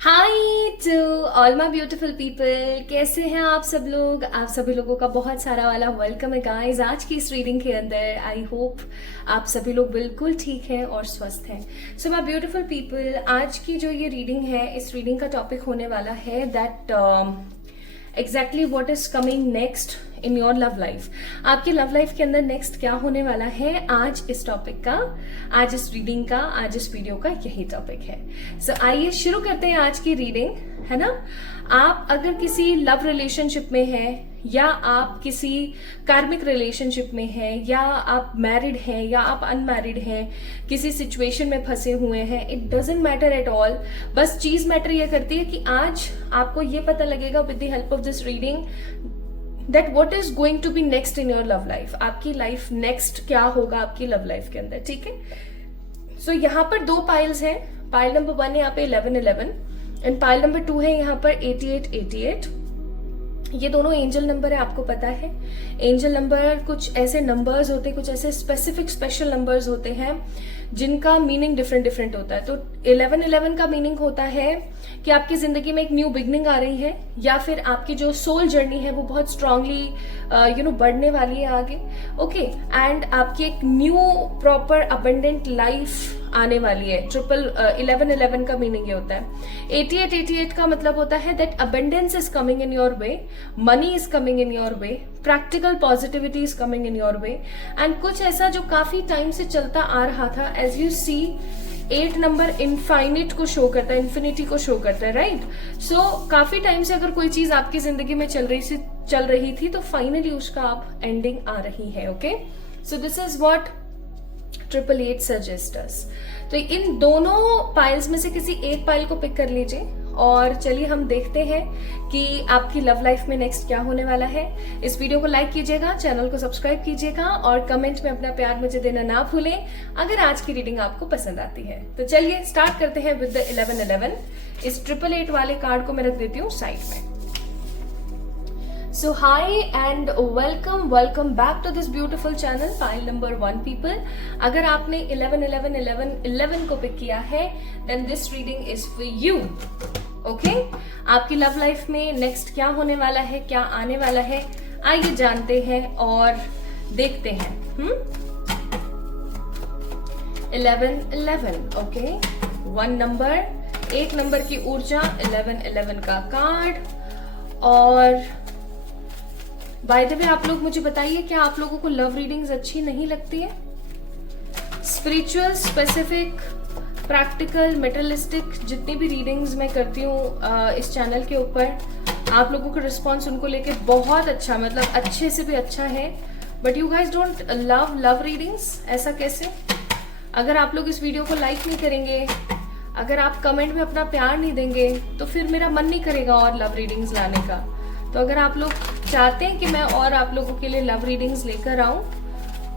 Hi to all my beautiful people, कैसे हैं आप सब लोग। आप सभी लोगों का बहुत सारा वाला वेलकम है गाइस आज की इस रीडिंग के अंदर। आई होप आप सभी लोग बिल्कुल ठीक हैं और स्वस्थ हैं। सो माई ब्यूटिफुल पीपल, आज की जो ये रीडिंग है, इस रीडिंग का टॉपिक होने वाला है that exactly what is coming next in your love life. आपकी लव लाइफ के अंदर नेक्स्ट क्या होने वाला है, आज इस टॉपिक का, आज इस रीडिंग का, आज इस वीडियो का यही टॉपिक है। सो आइए शुरू करते हैं आज की रीडिंग, है ना। आप अगर किसी लव रिलेशनशिप में हैं, या आप किसी कार्मिक रिलेशनशिप में हैं, या आप मैरिड हैं या आप अनमैरिड हैं, किसी सिचुएशन में फंसे हुए हैं, it doesn't matter at all. बस चीज मैटर ये करती है कि आज आपको ये पता लगेगा with the help of this reading that what is going to be next in your love life. आपकी लाइफ नेक्स्ट क्या होगा आपकी लव लाइफ के अंदर, ठीक है। सो यहाँ पर दो पाइल्स हैं। पाइल नंबर 1 यहाँ पे 1111 एंड पाइल नंबर 2 है यहाँ पर 8888। ये दोनों एंजल नंबर है, आपको पता है। एंजल नंबर कुछ ऐसे नंबर्स होते हैं, कुछ ऐसे स्पेसिफिक स्पेशल नंबर्स होते हैं जिनका मीनिंग डिफरेंट डिफरेंट होता है। तो 1111 का मीनिंग होता है कि आपकी जिंदगी में एक न्यू बिगनिंग आ रही है, या फिर आपकी जो सोल जर्नी है वो बहुत स्ट्रांगली बढ़ने वाली है आगे, ओके। एंड आपकी एक न्यू प्रॉपर अबंडेंट लाइफ आने वाली है। 1111 का मीनिंग ये होता है। 8888 का मतलब होता है that abundance is coming in your way, money is coming in your way, practical positivity is coming in your way. And कुछ ऐसा जो काफी टाइम से चलता आ रहा था, as you see 8 number infinite को शो करता है, इन्फिनिटी को शो करता है, राइट। सो काफी टाइम से अगर कोई चीज आपकी जिंदगी में चल रही थी तो फाइनली उसका आप एंडिंग आ रही है, okay. So this is what 888 सजेस्टर्स। तो इन दोनों पाइल्स में से किसी एक पाइल को पिक कर लीजिए और चलिए हम देखते हैं कि आपकी लव लाइफ में नेक्स्ट क्या होने वाला है। इस वीडियो को लाइक कीजिएगा, चैनल को सब्सक्राइब कीजिएगा और कमेंट में अपना प्यार मुझे देना ना भूलें अगर आज की रीडिंग आपको पसंद आती है। तो चलिए स्टार्ट करते हैं विद द 1111। इस 888 वाले कार्ड को मैं रख देती हूँ साइड में। So hi and welcome back to this beautiful channel pile number 1 people। अगर आपने 11 को पिक किया है then this reading is for you, okay। आपकी लव लाइफ में नेक्स्ट क्या होने वाला है, क्या आने वाला है, आइए जानते हैं और देखते हैं। 11 ओके, 1 नंबर, 1 नंबर की ऊर्जा, 11 का कार्ड। और बाय द वे आप लोग मुझे बताइए, क्या आप लोगों को लव रीडिंग्स अच्छी नहीं लगती है? स्पिरिचुअल, स्पेसिफिक, प्रैक्टिकल, मेटलिस्टिक जितनी भी रीडिंग्स मैं करती हूँ इस चैनल के ऊपर, आप लोगों का रिस्पॉन्स उनको लेके बहुत अच्छा, मतलब अच्छे से भी अच्छा है। But you guys don't love readings, ऐसा कैसे? अगर आप लोग इस वीडियो को लाइक नहीं करेंगे, अगर आप कमेंट में अपना प्यार नहीं देंगे, तो फिर मेरा मन नहीं करेगा और लव रीडिंग्स लाने का। तो अगर आप लोग चाहते हैं कि मैं और आप लोगों के लिए लव रीडिंग्स लेकर आऊं,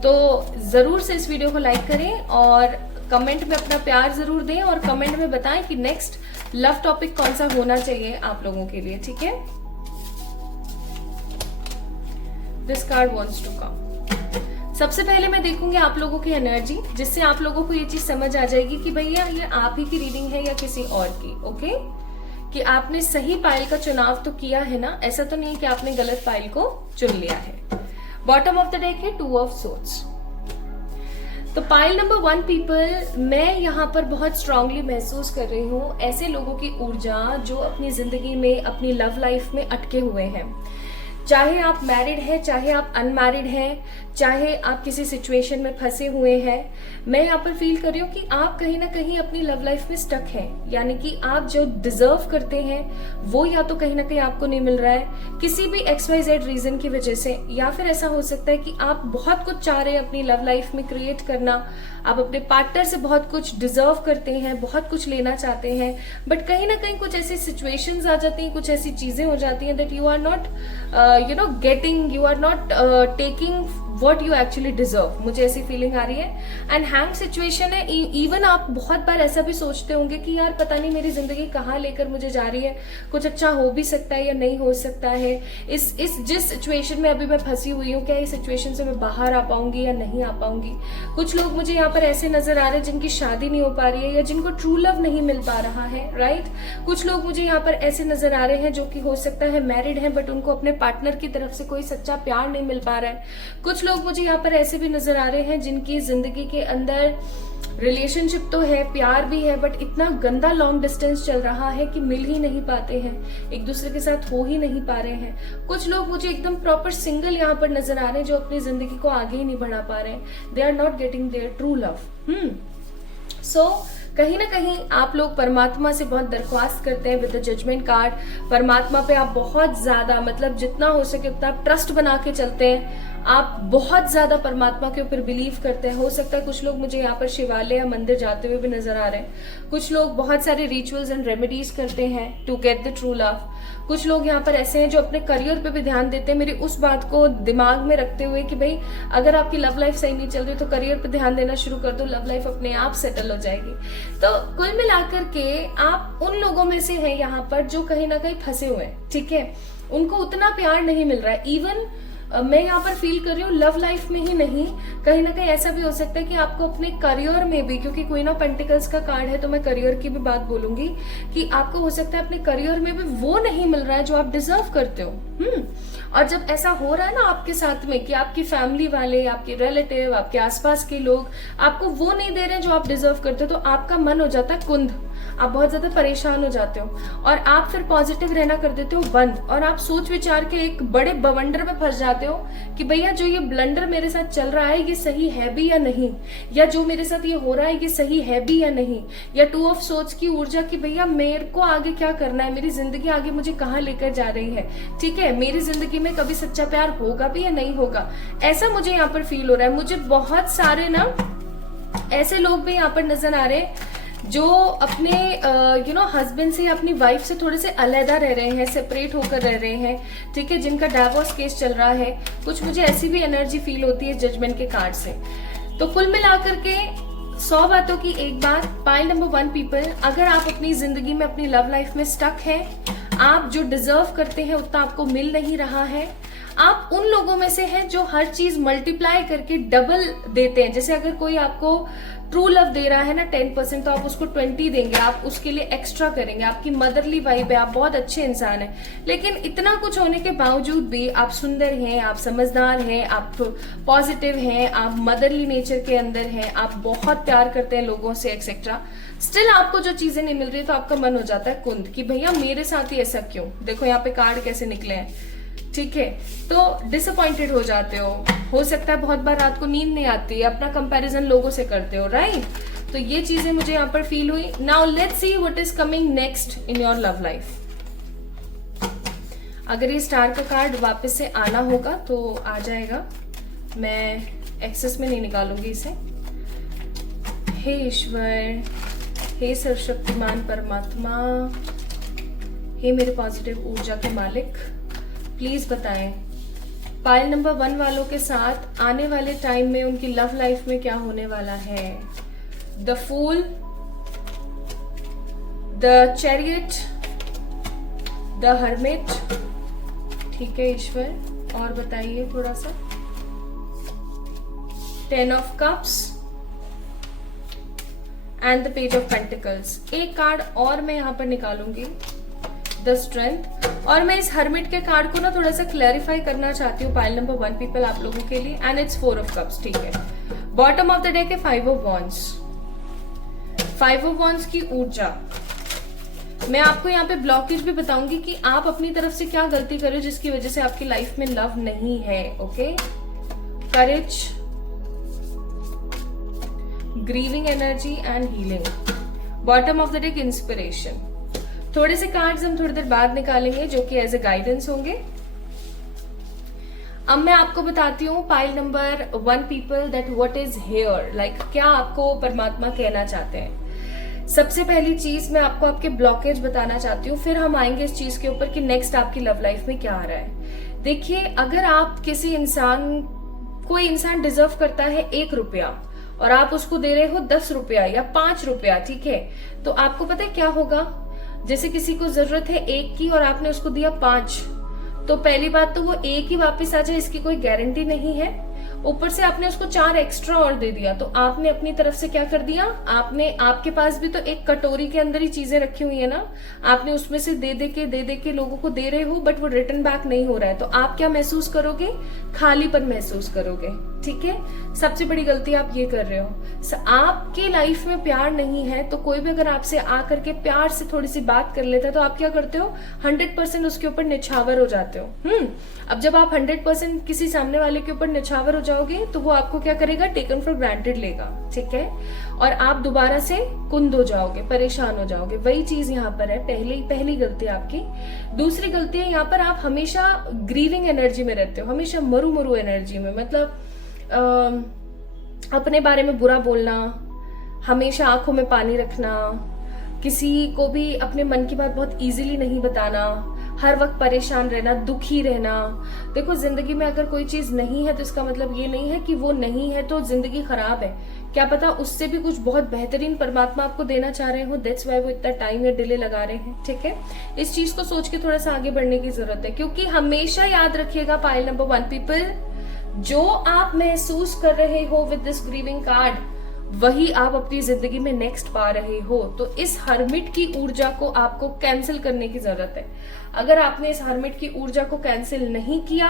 तो जरूर से इस वीडियो को लाइक करें और कमेंट में अपना प्यार जरूर दें और कमेंट में बताएं कि नेक्स्ट लव टॉपिक कौन सा होना चाहिए आप लोगों के लिए, ठीक है। This card wants to come. सबसे पहले मैं देखूंगी आप लोगों की एनर्जी, जिससे आप लोगों को ये चीज समझ आ जाएगी कि भैया ये आप ही की रीडिंग है या किसी और की, ओके। कि आपने सही पाइल का चुनाव तो किया है ना, ऐसा तो नहीं कि आपने गलत पाइल को चुन लिया है। बॉटम ऑफ द डेक है 2 ऑफ सोर्ड्स। तो पाइल नंबर 1 पीपल, मैं यहाँ पर बहुत स्ट्रांगली महसूस कर रही हूँ ऐसे लोगों की ऊर्जा जो अपनी जिंदगी में, अपनी लव लाइफ में अटके हुए हैं। चाहे आप मैरिड हैं, चाहे आप अनमैरिड हैं, चाहे आप किसी सिचुएशन में फंसे हुए हैं, मैं यहाँ पर फील कर रही हूँ कि आप कहीं ना कहीं अपनी लव लाइफ में स्टक हैं। यानी कि आप जो डिजर्व करते हैं वो या तो कहीं ना कहीं आपको नहीं मिल रहा है किसी भी XYZ रीजन की वजह से, या फिर ऐसा हो सकता है कि आप बहुत कुछ चाह रहे हैं अपनी लव लाइफ में क्रिएट करना, आप अपने पार्टनर से बहुत कुछ डिजर्व करते हैं, बहुत कुछ लेना चाहते हैं, बट कहीं ना कहीं कुछ ऐसी सिचुएशंस आ जाती हैं, कुछ ऐसी चीजें हो जाती हैं that you are not getting, you are not taking what you actually deserve, मुझे ऐसी फीलिंग आ रही है। एंड हैंग सिचुएशन है, इवन आप बहुत बार ऐसा भी सोचते होंगे कि यार पता नहीं मेरी जिंदगी कहाँ लेकर मुझे जा रही है, कुछ अच्छा हो भी सकता है या नहीं हो सकता है, इस जिस सिचुएशन में अभी मैं फंसी हुई हूँ, क्या इस सिचुएशन से मैं बाहर आ पाऊंगी या नहीं आ पाऊंगी। कुछ लोग मुझे यहाँ पर ऐसे नजर आ रहे हैं जिनकी शादी नहीं हो पा रही है या जिनको ट्रू लव नहीं मिल पा रहा है, राइट। कुछ लोग मुझे यहाँ पर ऐसे नजर आ रहे हैं जो कि हो सकता है मैरिड हैं बट उनको अपने पार्टनर की तरफ से कोई सच्चा प्यार नहीं मिल पा रहा है। कुछ लोग मुझे यहाँ पर ऐसे भी नजर आ रहे हैं जिनकी जिंदगी के अंदर रिलेशनशिप तो है, प्यार भी है, बट इतना गंदा लॉन्ग डिस्टेंस चल रहा है कि मिल ही नहीं पाते हैं, एक दूसरे के साथ हो ही नहीं पा रहे हैं। कुछ लोग मुझे एकदम प्रॉपर सिंगल यहाँ पर नजर आ रहे हैं जो अपनी जिंदगी को आगे ही नहीं बढ़ा पा रहे हैं। They are not getting there true love. So कहीं ना कहीं आप लोग परमात्मा से बहुत दरख्वास्त करते हैं विद द जजमेंट कार्ड। परमात्मा पे आप बहुत ज्यादा, मतलब जितना हो सके उतना आप ट्रस्ट बना के चलते हैं, आप बहुत ज्यादा परमात्मा के ऊपर बिलीव करते हैं। हो सकता है कुछ लोग मुझे यहाँ पर शिवालय या मंदिर जाते हुए भी नजर आ रहे हैं। कुछ लोग बहुत सारे रिचुअल्स एंड रेमेडीज करते हैं to get the true love. कुछ लोग यहाँ पर ऐसे हैं जो अपने करियर पे भी ध्यान देते हैं, मेरी उस बात को दिमाग में रखते हुए कि भाई अगर आपकी लव लाइफ सही नहीं चल रही तो करियर पे ध्यान देना शुरू कर दो, लव लाइफ अपने आप सेटल हो जाएगी। तो कुल मिलाकर के आप उन लोगों में से हैं यहाँ पर जो कहीं ना कहीं फंसे हुए हैं, ठीक है, उनको उतना प्यार नहीं मिल रहा है। इवन मैं यहाँ पर फील कर रही हूँ लव लाइफ में ही नहीं, कहीं ना कहीं ऐसा भी हो सकता है कि आपको अपने करियर में भी, क्योंकि क्वीन ऑफ पेंटिकल्स का कार्ड है तो मैं करियर की भी बात बोलूंगी, कि आपको हो सकता है अपने करियर में भी वो नहीं मिल रहा है जो आप डिजर्व करते हो। और जब ऐसा हो रहा है ना आपके साथ में कि आपकी फैमिली वाले, आपके रिलेटिव, आपके आसपास के लोग आपको वो नहीं दे रहे जो आप डिजर्व करते हो, तो आपका मन हो जाता है कुंद, आप बहुत ज्यादा परेशान हो जाते हो और आप फिर पॉजिटिव रहना कर देते हो बंद, और आप सोच विचार के एक बड़े बवंडर में फंस जाते हो कि भैया जो ये ब्लंडर मेरे साथ चल रहा है ये सही है भी या नहीं, या जो मेरे साथ ये हो रहा है ये सही है भी या नहीं, या टू ऑफ सोच की ऊर्जा की भैया मेरे को आगे क्या करना है, मेरी जिंदगी आगे मुझे कहाँ लेकर जा रही है, ठीक है, मेरी जिंदगी में कभी सच्चा प्यार होगा भी या नहीं होगा। ऐसा मुझे यहाँ पर फील हो रहा है। मुझे बहुत सारे ना ऐसे लोग भी यहाँ पर नजर आ रहे हैं जो अपने हस्बैंड से, अपनी वाइफ से थोड़े से अलहदा रह रहे हैं, सेपरेट होकर रह रहे हैं, ठीक है, जिनका डाइवोर्स केस चल रहा है। कुछ मुझे ऐसी भी एनर्जी फील होती है जजमेंट के कार्ड से। तो कुल मिलाकर के 100 बातों की एक बात, पाइल नंबर 1 पीपल, अगर आप अपनी जिंदगी में, अपनी लव लाइफ में स्टक हैं, आप जो डिजर्व करते हैं उतना आपको मिल नहीं रहा है, आप उन लोगों में से हैं जो हर चीज मल्टीप्लाई करके डबल देते हैं। जैसे अगर कोई आपको ट्रू लव दे रहा है ना 10%, तो आप उसको 20 देंगे, आप उसके लिए एक्स्ट्रा करेंगे। आपकी मदरली वाइब है, आप बहुत अच्छे इंसान हैं, लेकिन इतना कुछ होने के बावजूद भी आप सुंदर हैं, आप समझदार हैं, आप पॉजिटिव हैं, आप मदरली नेचर के अंदर हैं, आप बहुत प्यार करते हैं लोगों से एक्सेट्रा। स्टिल आपको जो चीजें नहीं मिल रही तो आपका मन हो जाता है कुंद कि भैया मेरे साथ ही ऐसा क्यों। देखो यहाँ पे कार्ड कैसे निकले हैं, ठीक है, तो डिसअपॉइंटेड हो जाते हो सकता है बहुत बार रात को नींद नहीं आती, अपना कंपैरिजन लोगों से करते हो, राइट। तो ये चीजें मुझे यहाँ पर फील हुई। Now let's see what is coming next in your love life. अगर ये स्टार का कार्ड वापस से आना होगा तो आ जाएगा, मैं एक्सेस में नहीं निकालूंगी इसे। हे ईश्वर, हे सर्वशक्तिमान परमात्मा, हे मेरे पॉजिटिव ऊर्जा के मालिक, प्लीज बताएं पाइल नंबर 1 वालों के साथ आने वाले टाइम में उनकी लव लाइफ में क्या होने वाला है। The fool, the chariot, the hermit, ठीक है ईश्वर, और बताइए थोड़ा सा। 10 of cups and the page of pentacles. एक कार्ड और मैं यहाँ पर निकालूंगी, द स्ट्रेंथ, और मैं इस हर्मिट के कार्ड को ना थोड़ा सा क्लैरिफाई करना चाहती हूँ पाइल नंबर 1 पीपल आप लोगों के लिए, एंड इट्स 4 ऑफ कप्स, ठीक है। बॉटम ऑफ द डेक है 5 ऑफ वॉन्ड्स। 5 ऑफ वॉन्ड्स की ऊर्जा, मैं आपको यहाँ पे ब्लॉकेज भी बताऊंगी कि आप अपनी तरफ से क्या गलती कर रहे हो जिसकी वजह से आपकी लाइफ में लव नहीं है, okay. Courage, grieving energy and healing. Bottom of the deck inspiration. थोड़े से कार्ड्स हम थोड़ी देर बाद निकालेंगे जो कि एज ए गाइडेंस होंगे। अब मैं आपको बताती हूँ pile number 1 people that what is here, like क्या आपको परमात्मा कहना चाहते हैं। सबसे पहली चीज मैं आपको आपके ब्लॉकेज बताना चाहती हूँ, फिर हम आएंगे इस चीज के ऊपर कि नेक्स्ट आपकी लव लाइफ में क्या आ रहा है। देखिए, अगर आप किसी इंसान कोई इंसान डिजर्व करता है 1 रुपया और आप उसको दे रहे हो 10 रुपया या 5 रुपया, ठीक है, तो आपको पता है क्या होगा? जैसे किसी को जरूरत है 1 की और आपने उसको दिया 5, तो पहली बात तो वो 1 ही वापस आ जाए इसकी कोई गारंटी नहीं है, ऊपर से आपने उसको 4 एक्स्ट्रा और दे दिया, तो आपने अपनी तरफ से क्या कर दिया? आपने, आपके पास भी तो एक कटोरी के अंदर ही चीजें रखी हुई है ना, आपने उसमें से दे दे के लोगों को दे रहे हो, बट वो रिटर्न बैक नहीं हो रहा है, तो आप क्या महसूस करोगे? खालीपन महसूस करोगे, ठीक है। सबसे बड़ी गलती आप ये कर रहे हो। आपके लाइफ में प्यार नहीं है तो कोई भी अगर आपसे आकर के प्यार से थोड़ी सी बात कर लेता है तो आप क्या करते हो? 100% उसके ऊपर निछावर हो जाते हो। अब जब आप 100% किसी सामने वाले के ऊपर निछावर हो जाओगे तो वो आपको क्या करेगा? टेकन फॉर ग्रांटेड लेगा, ठीक है, और आप दोबारा से कुंद हो जाओगे, परेशान हो जाओगे। वही चीज यहाँ पर है, पहली गलती आपकी। दूसरी गलती है यहाँ पर आप हमेशा ग्रीविंग एनर्जी में रहते हो, हमेशा मरू एनर्जी में, मतलब अपने बारे में बुरा बोलना, हमेशा आंखों में पानी रखना, किसी को भी अपने मन की बात बहुत इजीली नहीं बताना, हर वक्त परेशान रहना, दुखी रहना। देखो, जिंदगी में अगर कोई चीज नहीं है तो इसका मतलब ये नहीं है कि वो नहीं है तो जिंदगी खराब है। क्या पता उससे भी कुछ बहुत बेहतरीन परमात्मा आपको देना चाह रहे हो, दैट्स व्हाई वो इतना टाइम या डिले लगा रहे हैं, ठीक है। इस चीज को सोच के थोड़ा सा आगे बढ़ने की जरूरत है, क्योंकि हमेशा याद रखिएगा पाइल नंबर 1 पीपल, जो आप महसूस कर रहे हो विद दिस ग्रीविंग कार्ड वही आप अपनी जिंदगी में नेक्स्ट पा रहे हो। तो इस हर्मिट की ऊर्जा को आपको कैंसिल करने की जरूरत है। अगर आपने इस हर्मिट की ऊर्जा को कैंसिल नहीं किया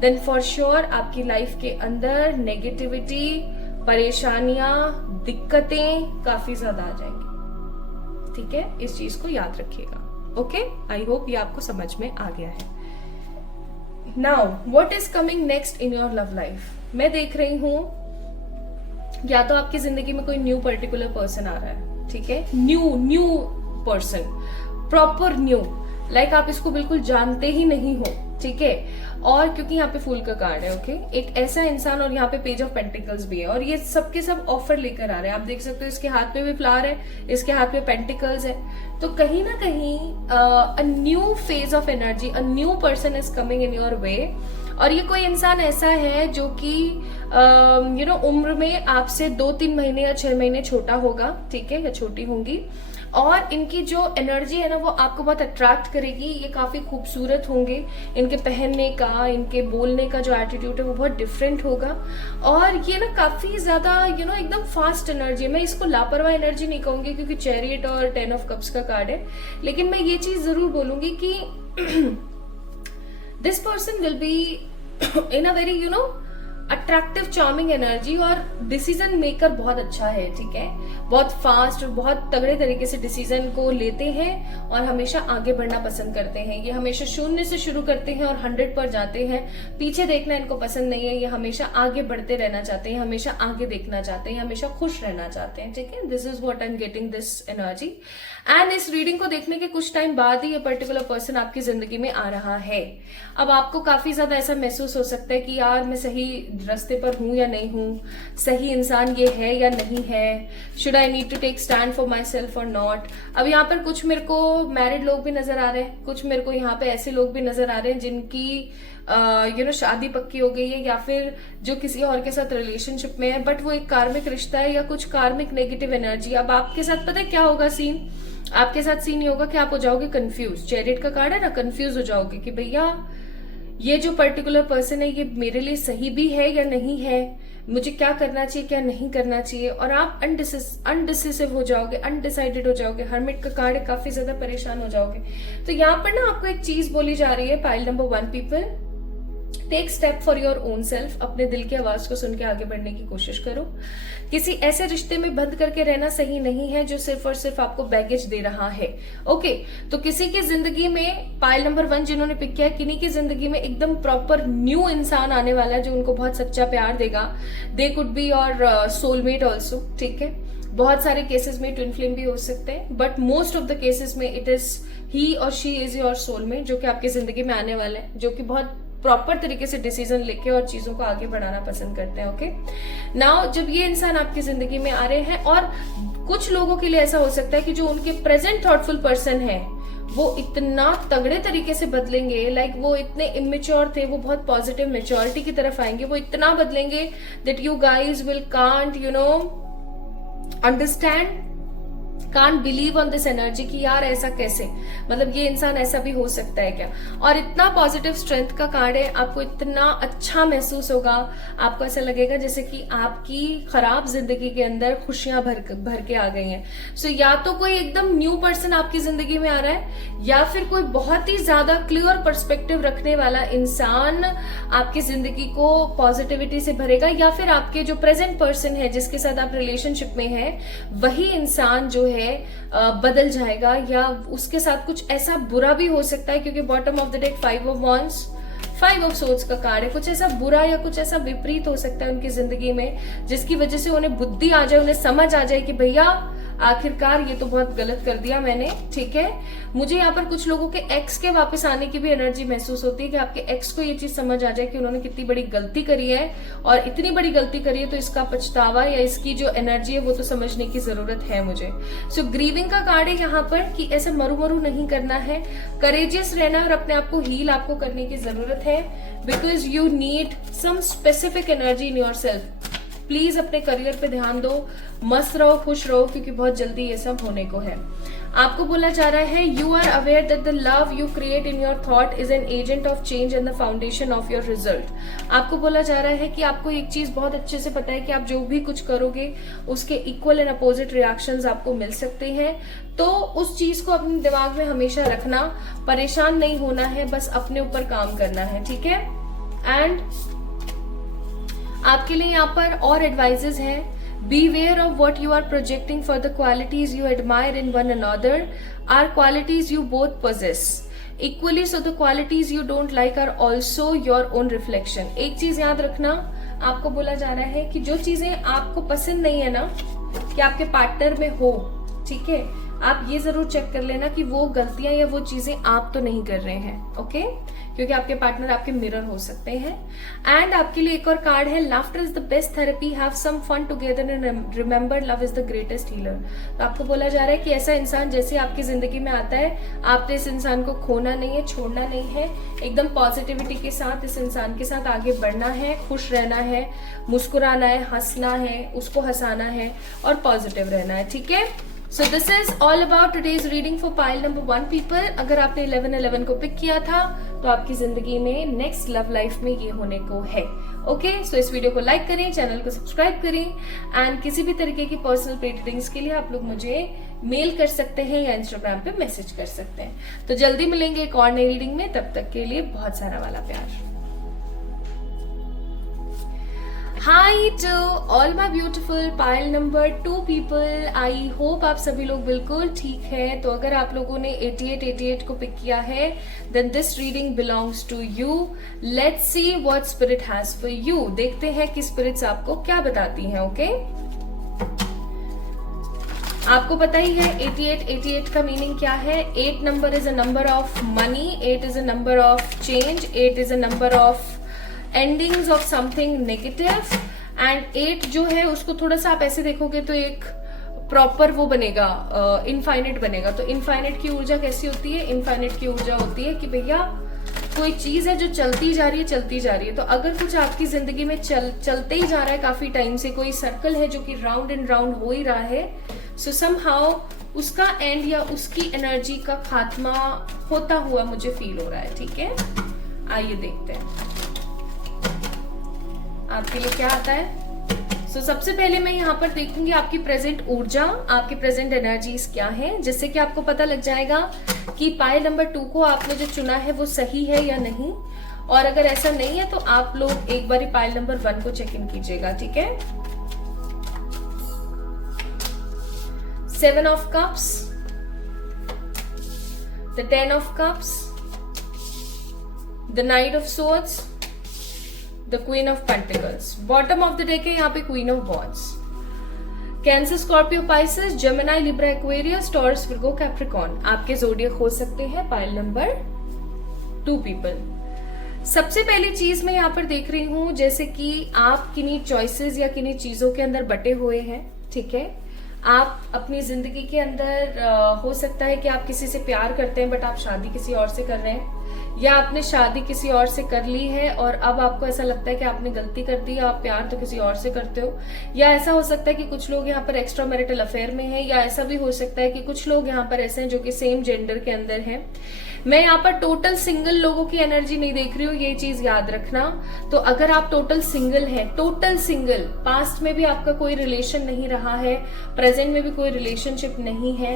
देन फॉर श्योर आपकी लाइफ के अंदर नेगेटिविटी, परेशानियां, दिक्कतें काफी ज्यादा आ जाएंगी, ठीक है। इस चीज को याद रखिएगा, ओके। आई होप ये आपको समझ में आ गया है। Now what is coming next in your love life? मैं देख रही हूं या तो आपकी जिंदगी में कोई न्यू पर्टिकुलर पर्सन आ रहा है, ठीक है, new person, proper new, like आप इसको बिल्कुल जानते ही नहीं हो, ठीक है। और क्योंकि यहाँ पे फूल का कार्ड है, ओके, एक ऐसा इंसान, और यहाँ पे पेज ऑफ पेंटिकल्स भी है, और ये सबके सब ऑफर लेकर आ रहे हैं। आप देख सकते हो इसके हाथ में भी फ्लावर है, इसके हाथ में पेंटिकल्स है, तो कहीं ना कहीं a new phase of energy, a new person is coming in your way. और ये कोई इंसान ऐसा है जो कि उम्र में आपसे 2-3 महीने या 6 महीने छोटा होगा, ठीक है, या छोटी होंगी, और इनकी जो एनर्जी है ना वो आपको बहुत अट्रैक्ट करेगी। ये काफी खूबसूरत होंगे, इनके पहनने का, इनके बोलने का जो एटीट्यूड है वो बहुत डिफरेंट होगा, और ये ना काफी ज्यादा एकदम फास्ट एनर्जी है। मैं इसको लापरवाह एनर्जी नहीं कहूंगी क्योंकि चैरियट और 10 ऑफ कप्स का कार्ड है, लेकिन मैं ये चीज जरूर बोलूंगी कि this person will be in a very attractive charming energy, और डिसीजन मेकर बहुत अच्छा है, ठीक है, बहुत फास्ट और बहुत तगड़े तरीके से डिसीजन को लेते हैं और हमेशा आगे बढ़ना पसंद करते हैं। ये हमेशा 0 से शुरू करते हैं और 100 पर जाते हैं। पीछे देखना इनको पसंद नहीं है, ये हमेशा आगे बढ़ते रहना चाहते हैं, हमेशा आगे देखना चाहते हैं, हमेशा खुश रहना चाहते हैं, ठीक है। This is what I am getting this energy, and इस रीडिंग को देखने के कुछ टाइम बाद ही ये पर्टिकुलर पर्सन आपकी जिंदगी में आ रहा है। अब आपको काफी ज्यादा ऐसा महसूस हो सकता है कि यार मैं सही रास्ते पर हूं या नहीं हूं, सही इंसान ये है या नहीं है, should I need to take stand for myself और नॉट। अब यहाँ पर कुछ मेरे को मैरिड लोग भी नजर आ रहे हैं, कुछ मेरे को यहाँ पे ऐसे लोग भी नजर आ रहे हैं जिनकी शादी पक्की हो गई है, या फिर जो किसी और के साथ रिलेशनशिप में है, बट वो एक कार्मिक रिश्ता है या कुछ कार्मिक नेगेटिव एनर्जी। अब आपके साथ पता है क्या होगा सीन? आपके साथ सीन ये होगा कि आप हो जाओगे कंफ्यूज। चैरियट का कार्ड है ना, कंफ्यूज हो जाओगे कि भैया ये जो पर्टिकुलर पर्सन है ये मेरे लिए सही भी है या नहीं है, मुझे क्या करना चाहिए क्या नहीं करना चाहिए, और आप अनडिसिसिव हो जाओगे, अनडिसाइडेड हो जाओगे। हर्मिट का कार्ड है, काफी ज्यादा परेशान हो जाओगे। तो यहाँ पर ना आपको एक चीज बोली जा रही है, pile number 1 people, take step for your own self. अपने दिल की आवाज को सुन के आगे बढ़ने की कोशिश करो। किसी ऐसे रिश्ते में बंद करके रहना सही नहीं है जो सिर्फ और सिर्फ आपको बैगेज दे रहा है, ओके। तो किसी की जिंदगी में, पाइल नंबर 1 जिन्होंने पिक किया, किन्हीं की जिंदगी में एकदम प्रॉपर न्यू इंसान आने वाला है जो उनको बहुत सच्चा प्यार देगा। They could be your soulmate also, ठीक है। बहुत सारे केसेस में ट्विन फ्लेम भी हो सकते हैं, but most of the cases में इट इज ही और शी इज योर सोलमेट, जो कि आपकी जिंदगी में आने वाले हैं, जो कि बहुत प्रॉपर तरीके से डिसीजन लेके और चीजों को आगे बढ़ाना पसंद करते हैं, ओके। नाउ जब ये इंसान आपकी जिंदगी में आ रहे हैं, और कुछ लोगों के लिए ऐसा हो सकता है कि जो उनके प्रेजेंट थॉटफुल पर्सन है वो इतना तगड़े तरीके से बदलेंगे, लाइक वो इतने इमेच्योर थे, वो बहुत पॉजिटिव मेच्योरिटी की तरफ आएंगे, वो इतना बदलेंगे that you guys will can't understand, can't believe on this energy कि यार ऐसा कैसे, मतलब ये इंसान ऐसा भी हो सकता है क्या। और इतना पॉजिटिव स्ट्रेंथ का कार्ड है, आपको इतना अच्छा महसूस होगा, आपको ऐसा लगेगा जैसे कि आपकी खराब जिंदगी के अंदर खुशियां भर के आ गई हैं। सो या तो कोई एकदम न्यू पर्सन आपकी जिंदगी में आ रहा है, या फिर कोई बहुत ही ज्यादा क्लियर पर्सपेक्टिव रखने वाला इंसान आपकी जिंदगी को पॉजिटिविटी से भरेगा, या फिर आपके जो प्रेजेंट पर्सन है जिसके साथ आप रिलेशनशिप में है, वही इंसान जो है बदल जाएगा, या उसके साथ कुछ ऐसा बुरा भी हो सकता है, क्योंकि bottom of the deck 5 of wands 5 of swords का कार्ड है। कुछ ऐसा बुरा या कुछ ऐसा विपरीत हो सकता है उनकी जिंदगी में, जिसकी वजह से उन्हें बुद्धि आ जाए, उन्हें समझ आ जाए कि भैया आखिरकार ये तो बहुत गलत कर दिया मैंने, ठीक है। मुझे यहाँ पर कुछ लोगों के एक्स के वापस आने की भी एनर्जी महसूस होती है कि आपके एक्स को ये चीज समझ आ जाए कि उन्होंने कितनी बड़ी गलती करी है, और इतनी बड़ी गलती करी है तो इसका पछतावा या इसकी जो एनर्जी है वो तो समझने की जरूरत है मुझे। सो ग्रीविंग का कार्ड है यहाँ पर कि ऐसा मरू मरू नहीं करना है, करेजियस रहना और अपने आप को हील आपको करने की जरूरत है, because you need some specific energy in yourself. Please अपने करियर पे ध्यान दो, मस्त रहो, खुश रहो, क्योंकि बहुत जल्दी ये सब होने को है। आपको बोला जा रहा है you are aware that the love you create in your thought is an agent of change and the foundation of your result. आपको बोला जा रहा है कि आपको एक चीज बहुत अच्छे से पता है कि आप जो भी कुछ करोगे उसके इक्वल एंड अपोजिट रिएक्शंस आपको मिल सकते हैं, तो उस चीज को अपने दिमाग में हमेशा रखना, परेशान नहीं होना है, बस अपने ऊपर काम करना है, ठीक है। एंड आपके लिए यहाँ पर और एडवाइजेज हैं। Beware of what you are projecting, for the qualities you admire in one another are qualities you both possess equally, so the qualities you don't like are also your own reflection। एक चीज याद रखना, आपको बोला जा रहा है कि जो चीजें आपको पसंद नहीं है ना कि आपके पार्टनर में हो, ठीक है, आप ये जरूर चेक कर लेना कि वो गलतियां या वो चीजें आप तो नहीं कर रहे हैं, ओके, क्योंकि आपके पार्टनर आपके मिरर हो सकते हैं। एंड आपके लिए एक और कार्ड है, laughter is the best therapy, have some fun together and remember love is the greatest healer. तो आपको बोला जा रहा है कि ऐसा इंसान जैसे आपकी जिंदगी में आता है, आपने इस इंसान को खोना नहीं है, छोड़ना नहीं है, एकदम पॉजिटिविटी के साथ इस इंसान के साथ आगे बढ़ना है, खुश रहना है, मुस्कुराना है, हंसना है, उसको हंसाना है और पॉजिटिव रहना है, ठीक है। So this is all about today's reading for pile number 1 people। अगर आपने 11-11 को पिक किया था तो आपकी जिंदगी में नेक्स्ट लव लाइफ में ये होने को है, ओके। सो इस वीडियो को लाइक करें, चैनल को सब्सक्राइब करें, एंड किसी भी तरीके की पर्सनल पेड रीडिंग्स के लिए आप लोग मुझे मेल कर सकते हैं या इंस्टाग्राम पे मैसेज कर सकते हैं। तो जल्दी मिलेंगे एक और नई रीडिंग में, तब तक के लिए बहुत सारा वाला प्यार। Hi to all my beautiful pile number 2 people। I hope आप सभी लोग बिल्कुल ठीक हैं। तो अगर आप लोगों ने 8888 को पिक किया है, then this reading belongs to you। Let's see what spirit has for you। देखते हैं कि spirits आपको क्या बताती हैं, ओके। आपको पता ही है 8888 का मीनिंग क्या है। 8 number is a number of money, 8 is a number of change, 8 is a number of endings of something negative, and 8 जो है उसको थोड़ा सा आप ऐसे देखोगे तो एक प्रॉपर वो बनेगा, इनफाइनेट बनेगा। तो इनफाइनेट की ऊर्जा कैसी होती है? इनफाइनेट की ऊर्जा होती है कि भैया कोई चीज है जो चलती जा रही है, चलती जा रही है। तो अगर कुछ आपकी जिंदगी में चलते ही जा रहा है काफी टाइम से, कोई सर्कल है जो कि राउंड एंड राउंड हो ही रहा है, सो समहाउ उसका एंड या उसकी एनर्जी का खात्मा होता हुआ मुझे फील हो रहा है, ठीक है। आइए देखते हैं आपके लिए क्या आता है। सो सबसे पहले मैं यहाँ पर देखूंगी आपकी प्रेजेंट ऊर्जा, आपकी प्रेजेंट एनर्जीज क्या है, जिससे कि आपको पता लग जाएगा कि पाइल नंबर 2 को आपने जो चुना है वो सही है या नहीं। और अगर ऐसा नहीं है तो आप लोग एक बार पाइल नंबर 1 को चेक इन कीजिएगा, ठीक है। 7 of cups, the 10 of cups, the night of swords, the queen of pentacles. Bottom of the deck है यहाँ पे queen of wands. Cancer, Scorpio, Pisces, Gemini, Libra, Aquarius, taurus, Virgo, Capricorn आपके zodiac हो सकते हैं पाइल नंबर 2 पीपल। सबसे पहली चीज मैं यहाँ पर देख रही हूं जैसे कि आप किन्हीं चॉइसेस या किन्हीं चीजों के अंदर बटे हुए हैं, ठीक है। आप अपनी जिंदगी के अंदर हो सकता है कि आप किसी से प्यार करते हैं बट आप शादी किसी और से कर रहे हैं, या आपने शादी किसी और से कर ली है और अब आपको ऐसा लगता है कि आपने गलती कर दी, आप प्यार तो किसी और से करते हो। या ऐसा हो सकता है कि कुछ लोग यहाँ पर एक्स्ट्रा मैरिटल अफेयर में हैं, या ऐसा भी हो सकता है कि कुछ लोग यहाँ पर ऐसे हैं जो कि सेम जेंडर के अंदर हैं। मैं यहाँ पर टोटल सिंगल लोगों की एनर्जी नहीं देख रही हूँ, ये चीज याद रखना। तो अगर आप टोटल सिंगल हैं, टोटल सिंगल, पास्ट में भी आपका कोई रिलेशन नहीं रहा है, प्रेजेंट में भी कोई रिलेशनशिप नहीं है,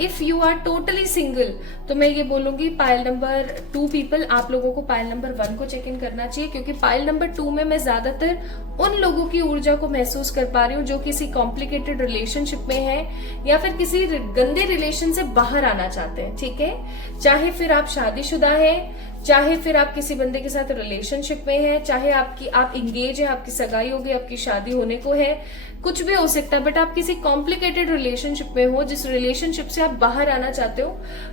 if you are totally single, तो मैं ये बोलूंगी पाइल नंबर 2 पीपल, आप लोगों को पाइल नंबर 1 को चेक इन करना चाहिए, क्योंकि पाइल नंबर 2 में मैं ज्यादातर उन लोगों की ऊर्जा को महसूस कर पा रही हूँ जो किसी कॉम्प्लिकेटेड रिलेशनशिप में है या फिर किसी गंदे रिलेशन से बाहर आना चाहते हैं। ठीक है, चाहे फिर आप शादीशुदा हैं, चाहे फिर आप किसी बंदे के साथ रिलेशनशिप में हैं, चाहे आप इंगेज है, आपकी सगाई होगी, आपकी शादी होने को है, कुछ भी हो सकता है, बट आप किसी कॉम्प्लिकेटेड रिलेशनशिप में हो जिस रिलेशनशिप से आप बाहर आना चाहते हो।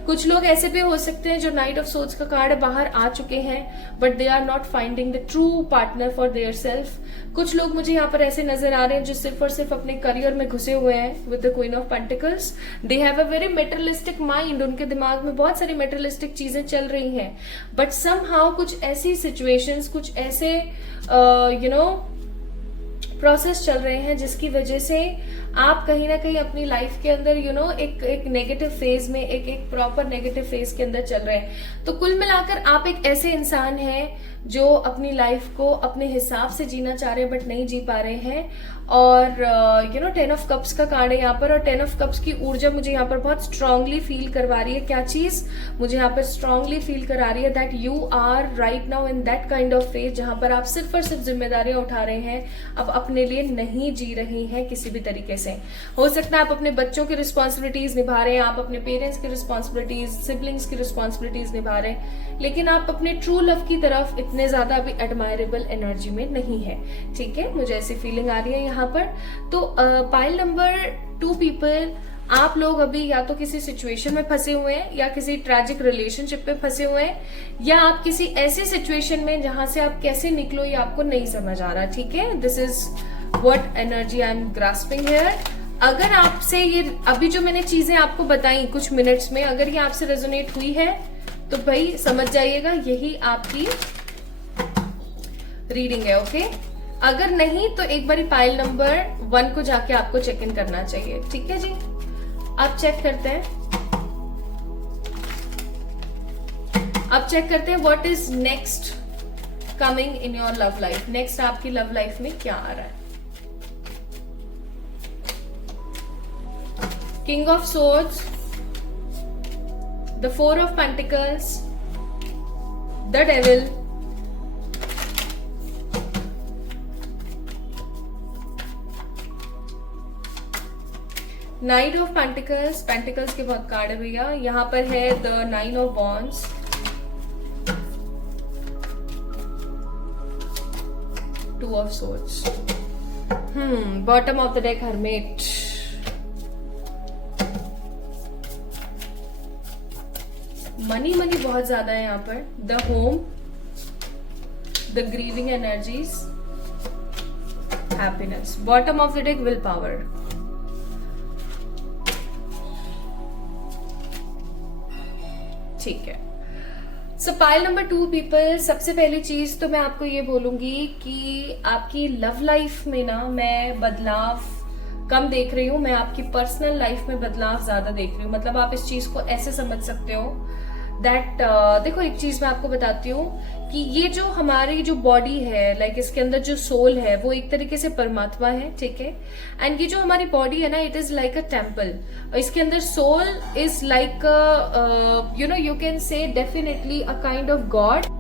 कुछ लोग ऐसे भी हो सकते हैं जो नाइट ऑफ सोर्ड्स का कार्ड बाहर आ चुके हैं but they are not finding the true partner for their self. कुछ लोग मुझे यहाँ पर ऐसे नजर आ रहे हैं जो सिर्फ और सिर्फ अपने करियर में घुसे हुए हैं with the queen of pentacles. They have a very materialistic mind, उनके दिमाग में बहुत सारी मेटेरियलिस्टिक चीजें चल रही हैं, बट समहाउ कुछ ऐसी सिचुएशंस, कुछ ऐसे प्रोसेस चल रहे हैं जिसकी वजह से आप कहीं ना कहीं अपनी लाइफ के अंदर एक नेगेटिव फेज में, एक प्रॉपर नेगेटिव फेज के अंदर चल रहे हैं। तो कुल मिलाकर आप एक ऐसे इंसान हैं जो अपनी लाइफ को अपने हिसाब से जीना चाह रहे हैं बट नहीं जी पा रहे हैं। और 10 ऑफ कप्स का कार्ड है यहाँ पर, और 10 ऑफ कप्स की ऊर्जा मुझे यहाँ पर बहुत स्ट्रांगली फील करवा रही है। क्या चीज मुझे यहाँ पर स्ट्रांगली फील करा रही है? That you are right now in that kind of phase जहां पर आप सिर्फ और सिर्फ जिम्मेदारियां उठा रहे हैं, अब अपने लिए नहीं जी रहे हैं किसी भी तरीके से। हो सकता है आप अपने बच्चों की रिस्पॉन्सिबिलिटीज निभा रहे हैं, आप अपने पेरेंट्स की रिस्पॉन्सिबिलिटीज, सिबलिंग्स की रिस्पॉन्सिबिलिटीज निभा रहे हैं, लेकिन आप अपने ट्रू लव की तरफ इतने ज्यादा अभी एडमायरेबल एनर्जी में नहीं है। ठीक है, मुझे ऐसी फीलिंग आ रही है यहाँ पर। तो पाइल नंबर 2 पीपल, आप लोग अभी या तो किसी सिचुएशन में फंसे हुए हैं या किसी ट्रैजिक रिलेशनशिप में फंसे हुए हैं, या आप किसी ऐसे सिचुएशन में जहां से आप कैसे निकलो ये आपको नहीं समझ आ रहा। ठीक है, this is what energy I am grasping here. अगर आपसे ये अभी जो मैंने चीजें आपको बताई कुछ मिनट्स में, अगर ये आपसे रेजोनेट हुई है तो भाई समझ जाइएगा यही आपकी रीडिंग है। ओके, अगर नहीं तो एक बार पाइल नंबर 1 को जाके आपको चेक इन करना चाहिए। ठीक है जी, आप चेक करते हैं, अब चेक करते हैं what is next coming in your love life. Next आपकी लव लाइफ में क्या आ रहा है? King of swords, the 4 of pentacles, the devil, night of pentacles, pentacles के बहुत कार्ड है भैया। यहां पर है the 9 of wands, 2 of swords, bottom of the deck hermit. Money बहुत ज्यादा है यहाँ पर। The home, the grieving energies, happiness. Bottom of the deck will power. ठीक है, सो पाइल नंबर 2 पीपल, सबसे पहली चीज तो मैं आपको ये बोलूंगी कि आपकी लव लाइफ में ना मैं बदलाव कम देख रही हूं, मैं आपकी पर्सनल लाइफ में बदलाव ज्यादा देख रही हूँ। मतलब आप इस चीज को ऐसे समझ सकते हो दैट देखो एक चीज मैं आपको बताती हूँ कि ये जो हमारी जो बॉडी है, लाइक इसके अंदर जो सोल है वो एक तरीके से परमात्मा है। ठीक है, एंड ये जो हमारी बॉडी है ना, it is like a temple. इसके अंदर soul is like you can say definitely a kind of god.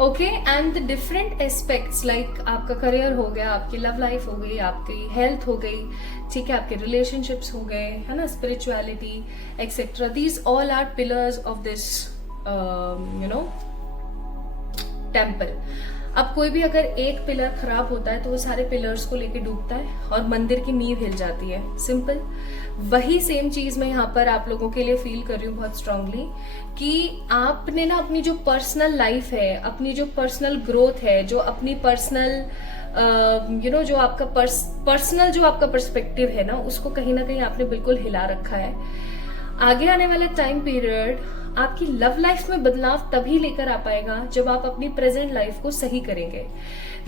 Okay, and the different aspects like आपका करियर हो गया, आपकी लव लाइफ हो गई, आपकी हेल्थ हो गई, ठीक है, आपके रिलेशनशिप्स हो गए, है ना, spirituality etcetera, these all are pillars of this temple. अब कोई भी अगर एक पिलर खराब होता है तो वो सारे पिलर्स को लेके डूबता है और मंदिर की नींव हिल जाती है। सिंपल। वही सेम चीज मैं यहाँ पर आप लोगों के लिए फील कर रही हूँ बहुत स्ट्रांगली, कि आपने ना अपनी जो पर्सनल लाइफ है, अपनी जो पर्सनल ग्रोथ है, जो अपनी पर्सनल जो आपका पर्सनल जो आपका पर्सपेक्टिव है ना, उसको कहीं ना कहीं आपने बिल्कुल हिला रखा है। आगे आने वाला टाइम पीरियड आपकी लव लाइफ में बदलाव तभी लेकर आ पाएगा जब आप अपनी प्रेजेंट लाइफ को सही करेंगे।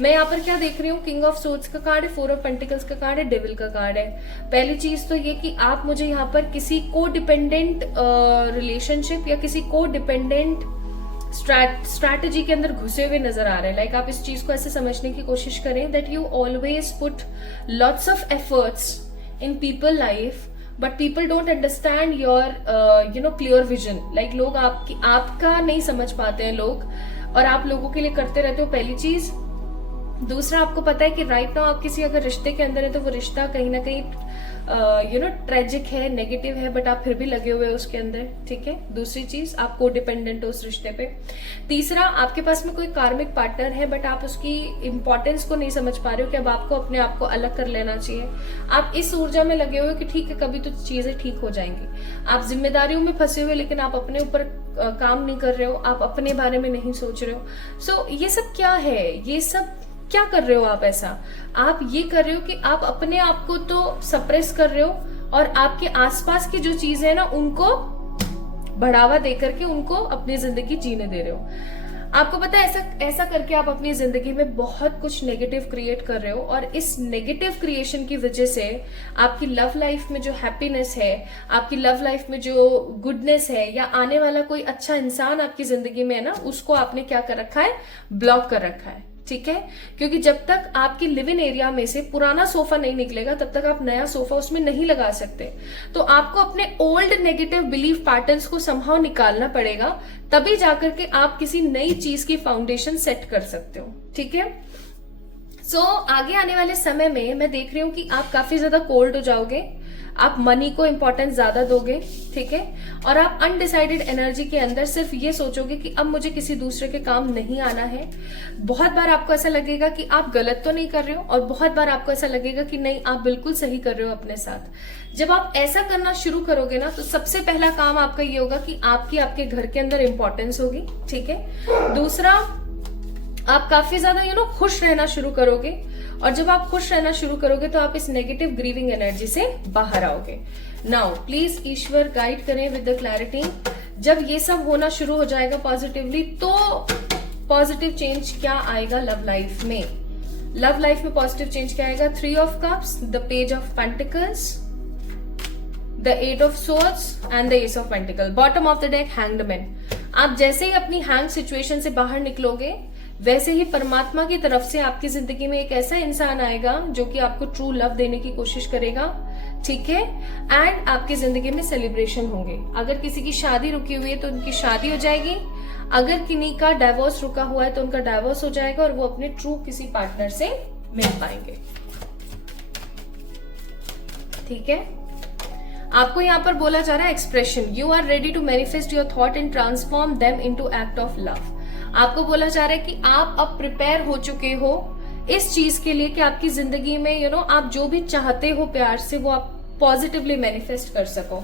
मैं यहाँ पर क्या देख रही हूँ, किंग ऑफ सोर्ड्स का कार्ड है, 4 ऑफ पेंटिकल्स का कार्ड है, डेविल का कार्ड है। पहली चीज तो ये कि आप मुझे यहाँ पर किसी को डिपेंडेंट रिलेशनशिप या किसी को डिपेंडेंट स्ट्रैटेजी के अंदर घुसे हुए नजर आ रहे हैं। लाइक आप इस चीज को ऐसे समझने की कोशिश करें that you always put lots of efforts in people life, but people don't understand your clear vision. Like लोग आपका नहीं समझ पाते हैं लोग, और आप लोगों के लिए करते रहते हो, पहली चीज। दूसरा, आपको पता है कि राइट नाउ आप किसी अगर रिश्ते के अंदर है तो वो रिश्ता कहीं ना कहीं ट्रेजिक है, नेगेटिव है, बट आप फिर भी लगे हुए हो उसके अंदर, ठीक है। दूसरी चीज, आप को डिपेंडेंट हो उस रिश्ते पे। तीसरा, आपके पास में कोई कार्मिक पार्टनर है बट आप उसकी इंपॉर्टेंस को नहीं समझ पा रहे हो कि अब आपको अपने आप को अलग कर लेना चाहिए। आप इस ऊर्जा में लगे हुए हो कि ठीक है, कभी तो चीजें ठीक हो जाएंगी। आप जिम्मेदारियों में फंसे हुए, लेकिन आप अपने ऊपर काम नहीं कर रहे हो, आप अपने बारे में नहीं सोच रहे हो। सो ये सब क्या है, ये सब क्या कर रहे हो आप? ऐसा आप ये कर रहे हो कि आप अपने आप को तो सप्रेस कर रहे हो और आपके आसपास की जो चीजें हैं ना, उनको बढ़ावा देकर के उनको अपनी जिंदगी जीने दे रहे हो। आपको पता है ऐसा करके आप अपनी जिंदगी में बहुत कुछ नेगेटिव क्रिएट कर रहे हो, और इस नेगेटिव क्रिएशन की वजह से आपकी लव लाइफ में जो हैप्पीनेस है, आपकी लव लाइफ में जो गुडनेस है, या आने वाला कोई अच्छा इंसान आपकी जिंदगी में है ना, उसको आपने क्या कर रखा है, ब्लॉक कर रखा है, ठीक है। क्योंकि जब तक आपकी लिव इन एरिया में से पुराना सोफा नहीं निकलेगा तब तक आप नया सोफा उसमें नहीं लगा सकते। तो आपको अपने ओल्ड नेगेटिव बिलीफ पैटर्न्स को समहाउ निकालना पड़ेगा, तभी जाकर के आप किसी नई चीज की फाउंडेशन सेट कर सकते हो, ठीक है। सो आगे आने वाले समय में मैं देख रही हूं कि आप काफी ज्यादा कोल्ड हो जाओगे, आप मनी को इंपॉर्टेंस ज्यादा दोगे, ठीक है। और आप अनडिसाइडेड एनर्जी के अंदर सिर्फ ये सोचोगे कि अब मुझे किसी दूसरे के काम नहीं आना है। बहुत बार आपको ऐसा लगेगा कि आप गलत तो नहीं कर रहे हो, और बहुत बार आपको ऐसा लगेगा कि नहीं, आप बिल्कुल सही कर रहे हो अपने साथ। जब आप ऐसा करना शुरू करोगे ना, तो सबसे पहला काम आपका ये होगा कि आपके घर के अंदर इंपॉर्टेंस होगी, ठीक है। दूसरा, आप काफी ज्यादा खुश रहना शुरू करोगे, और जब आप खुश रहना शुरू करोगे तो आप इस नेगेटिव ग्रीविंग एनर्जी से बाहर आओगे। नाउ प्लीज ईश्वर गाइड करें विद द क्लैरिटी। जब ये सब होना शुरू हो जाएगा पॉजिटिवली, तो पॉजिटिव चेंज क्या आएगा लव लाइफ में? लव लाइफ में पॉजिटिव चेंज क्या आएगा? 3 of cups, the page of pentacles, the 8 of swords and the S of pentacle. Bottom of the deck, hanged man. आप जैसे ही अपनी हैंग सिचुएशन से बाहर निकलोगे, वैसे ही परमात्मा की तरफ से आपकी जिंदगी में एक ऐसा इंसान आएगा जो कि आपको ट्रू लव देने की कोशिश करेगा, ठीक है। एंड आपकी जिंदगी में सेलिब्रेशन होंगे। अगर किसी की शादी रुकी हुई है तो उनकी शादी हो जाएगी, अगर किन्हीं का डाइवोर्स रुका हुआ है तो उनका डाइवोर्स हो जाएगा, और वो अपने ट्रू किसी पार्टनर से मिल पाएंगे, ठीक है। आपको यहाँ पर बोला जा रहा है expression, you are ready to manifest your thought and transform them into act of love. आपको बोला जा रहा है कि आप अब प्रिपेयर हो चुके हो इस चीज के लिए कि आपकी जिंदगी में आप जो भी चाहते हो प्यार से, वो आप पॉजिटिवली मैनिफेस्ट कर सको।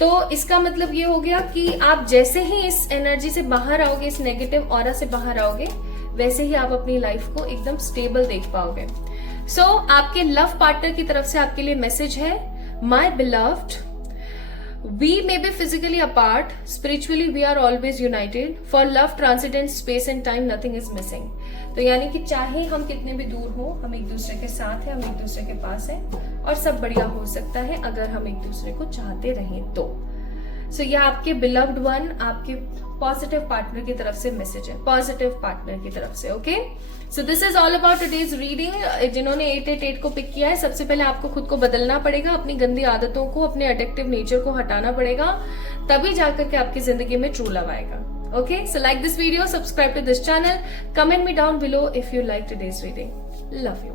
तो इसका मतलब ये हो गया कि आप जैसे ही इस एनर्जी से बाहर आओगे, इस नेगेटिव ऑरा से बाहर आओगे, वैसे ही आप अपनी लाइफ को एकदम स्टेबल देख पाओगे। सो आपके लव पार्टनर की तरफ से आपके लिए मैसेज है, माई beloved, we may be physically apart, spiritually we are always united, for love transcends space and time, nothing is missing। तो यानी कि चाहे हम कितने भी दूर हो, हम एक दूसरे के साथ हैं, हम एक दूसरे के पास हैं, और सब बढ़िया हो सकता है अगर हम एक दूसरे को चाहते रहें तो। सो यह आपके बिलव्ड वन, आपके पॉजिटिव पार्टनर की तरफ से मैसेज है, पॉजिटिव पार्टनर की तरफ से, okay. So this is all about today's reading. जिन्होंने 888 को पिक किया है, सबसे पहले आपको खुद को बदलना पड़ेगा, अपनी गंदी आदतों को, अपने एडिक्टिव नेचर को हटाना पड़ेगा, तभी जाकर के आपकी जिंदगी में ट्रू लव आएगा, okay. So like this video, subscribe to this channel, comment me down below if you like today's reading. Love you.